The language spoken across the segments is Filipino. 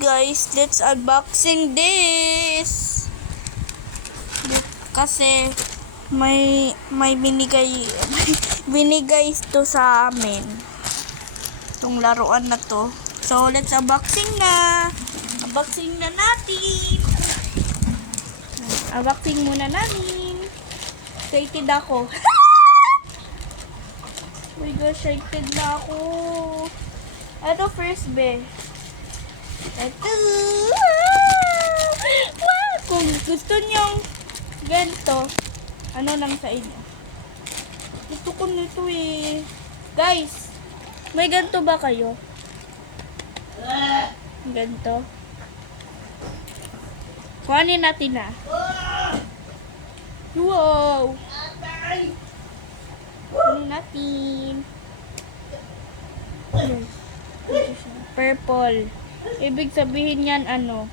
guys, let's unboxing this. Kasi may binigay to sa amin. Itong laruan na to. So, let's unboxing na. Unboxing na natin. Unboxing muna namin. Excited ako. Oh my gosh, excited na ako. Ito first, be. Ito. Wow! Kung gusto nyong ganito, ano lang sa inyo? Gusto ko nito eh. Guys, may ganito ba kayo? Ganito. Kuhanin natin na. Wow! Kuhanin natin. Purple. Ibig sabihin yan ano?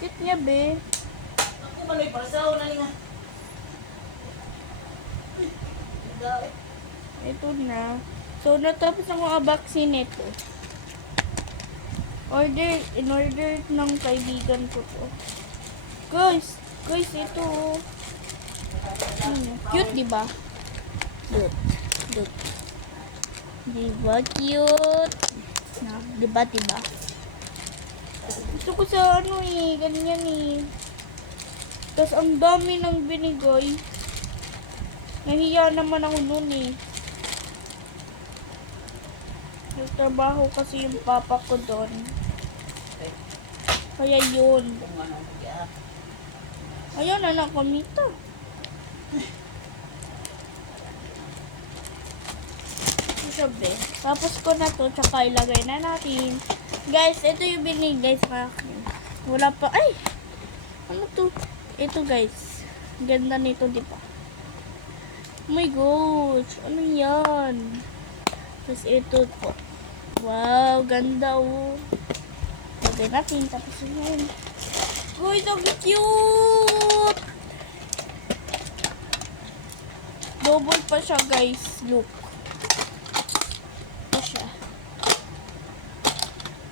Kit niya be. Ako maloy pasaw na nga. Ito na. So, natapos ang mga vaccine ito. In-order ng kaibigan ko to. Guys, ito. Cute, diba? Cute. Diba cute? Na, diba? Gusto ko sa ano eh, ganyan eh. Tapos ang dami ng binigay. Nahiya naman ako nun eh. Nagtrabaho kasi yung papa ko doon. Kaya yun. Ayaw na lang kumita. Sabi. Tapos ko na to, tsaka ilagay na natin. Guys, ito yung binigay sa akin. Wala pa. Ay! Ano to? Ito guys. Ganda nito, di ba? Oh my gosh. Ano yan? Tapos ito po. Wow, ganda oh. Lagay natin. Tapos yun. Uy, so cute! Double pa siya guys. Look. Ito siya.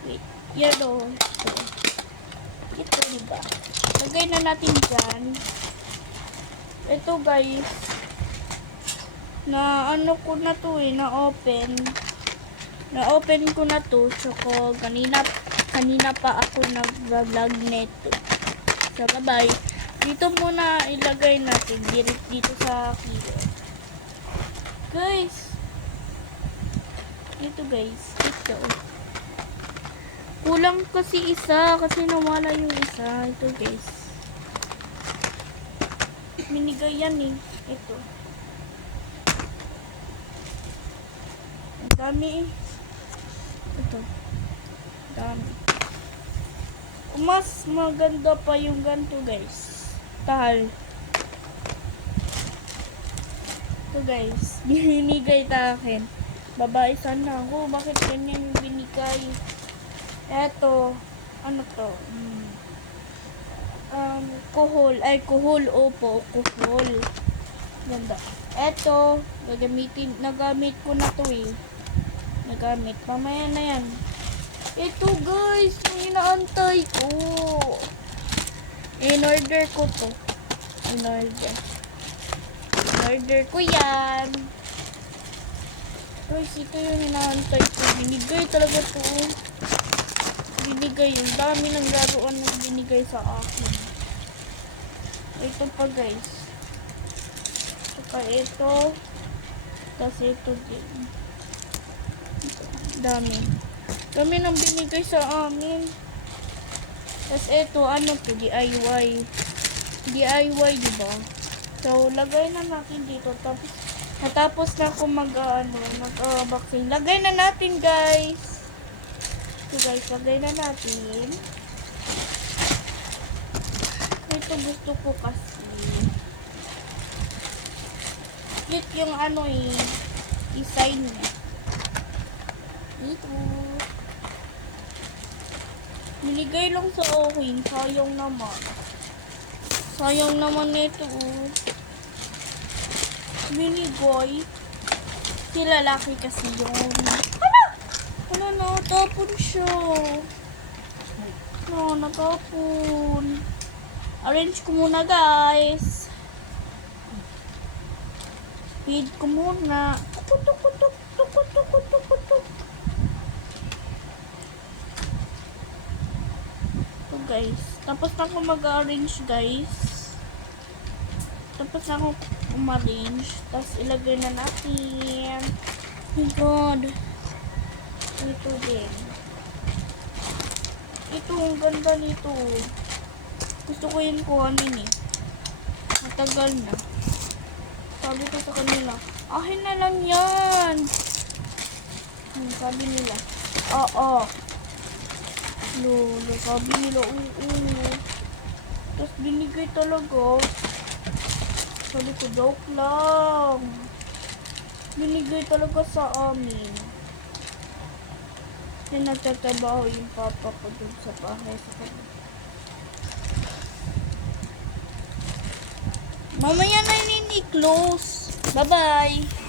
Wait. Yan o. Ito diba? Lagay na natin dyan. Ito guys. Na ano ko na to eh. Na-open ko na to. Tsaka kanina pa ako nag-vlog neto. So, bye-bye. Dito muna ilagay natin. Dito sa kilo. Guys. Ito guys. Ito. Kulang kasi isa. Kasi nawala yung isa. Ito guys. Binigay yan eh. Ito. Ang dami eh. Ito. Dami. Mas maganda pa yung ganito guys. Tahal. Ito guys. Binigay ta akin. Babae sana ako. Bakit ganyan yung binigay? Eto. Ano to? Kuhol. Ay, kuhol. Opo. Kuhol. Ganda. Eto. Nagamit ko na to eh. Nagamit. Mamaya na yan. Ito guys. Yung inaantay ko. In-order ko to. In-order ko yan. Guys, ito yung inaantay ko. Binigay talaga to. Binigay. Yung dami ng laruan na binigay sa akin. Ito pa guys. Saka ito. Kasi ito din. Dami. Dami nang binigay sa amin. Tapos ito, ano to? DIY. DIY, diba? So, lagay na natin dito. Tapos na ako mag-unboxing. Lagay na natin, guys. So, guys, lagay na natin. Ito gusto ko kasi. Cute yung ano eh. Design niya. Ito. Binigay lang sa akin. Sayang naman. Sayang naman nito. Binigay. Si lalaki kasi yun. Hala! Ano na, tapon siya. No, natapon. Arrange ko muna, guys. Feed ko muna. Tuk, tuk, tuk, tuk, tuk, tuk, tuk, tuk, tuk. Ito, guys. Tapos na ako mag-arrange, guys. Tapos na ako umarrange. Tapos ilagay na natin. Oh my God. Ito din. Ito, ang ganda nito. Gusto ko yun kuhanin eh. Matagal na. Sabi ko sa kanila, akin na lang yan. Sabi nila, oo. Lolo, sabi nila, oo. Tapos binigay talaga. Sabi ko, joke lang. Binigay talaga sa amin. Pinagtatrabaho yung papa ko dun sa bahay sa kanila. Mamaya na close. Bye-bye.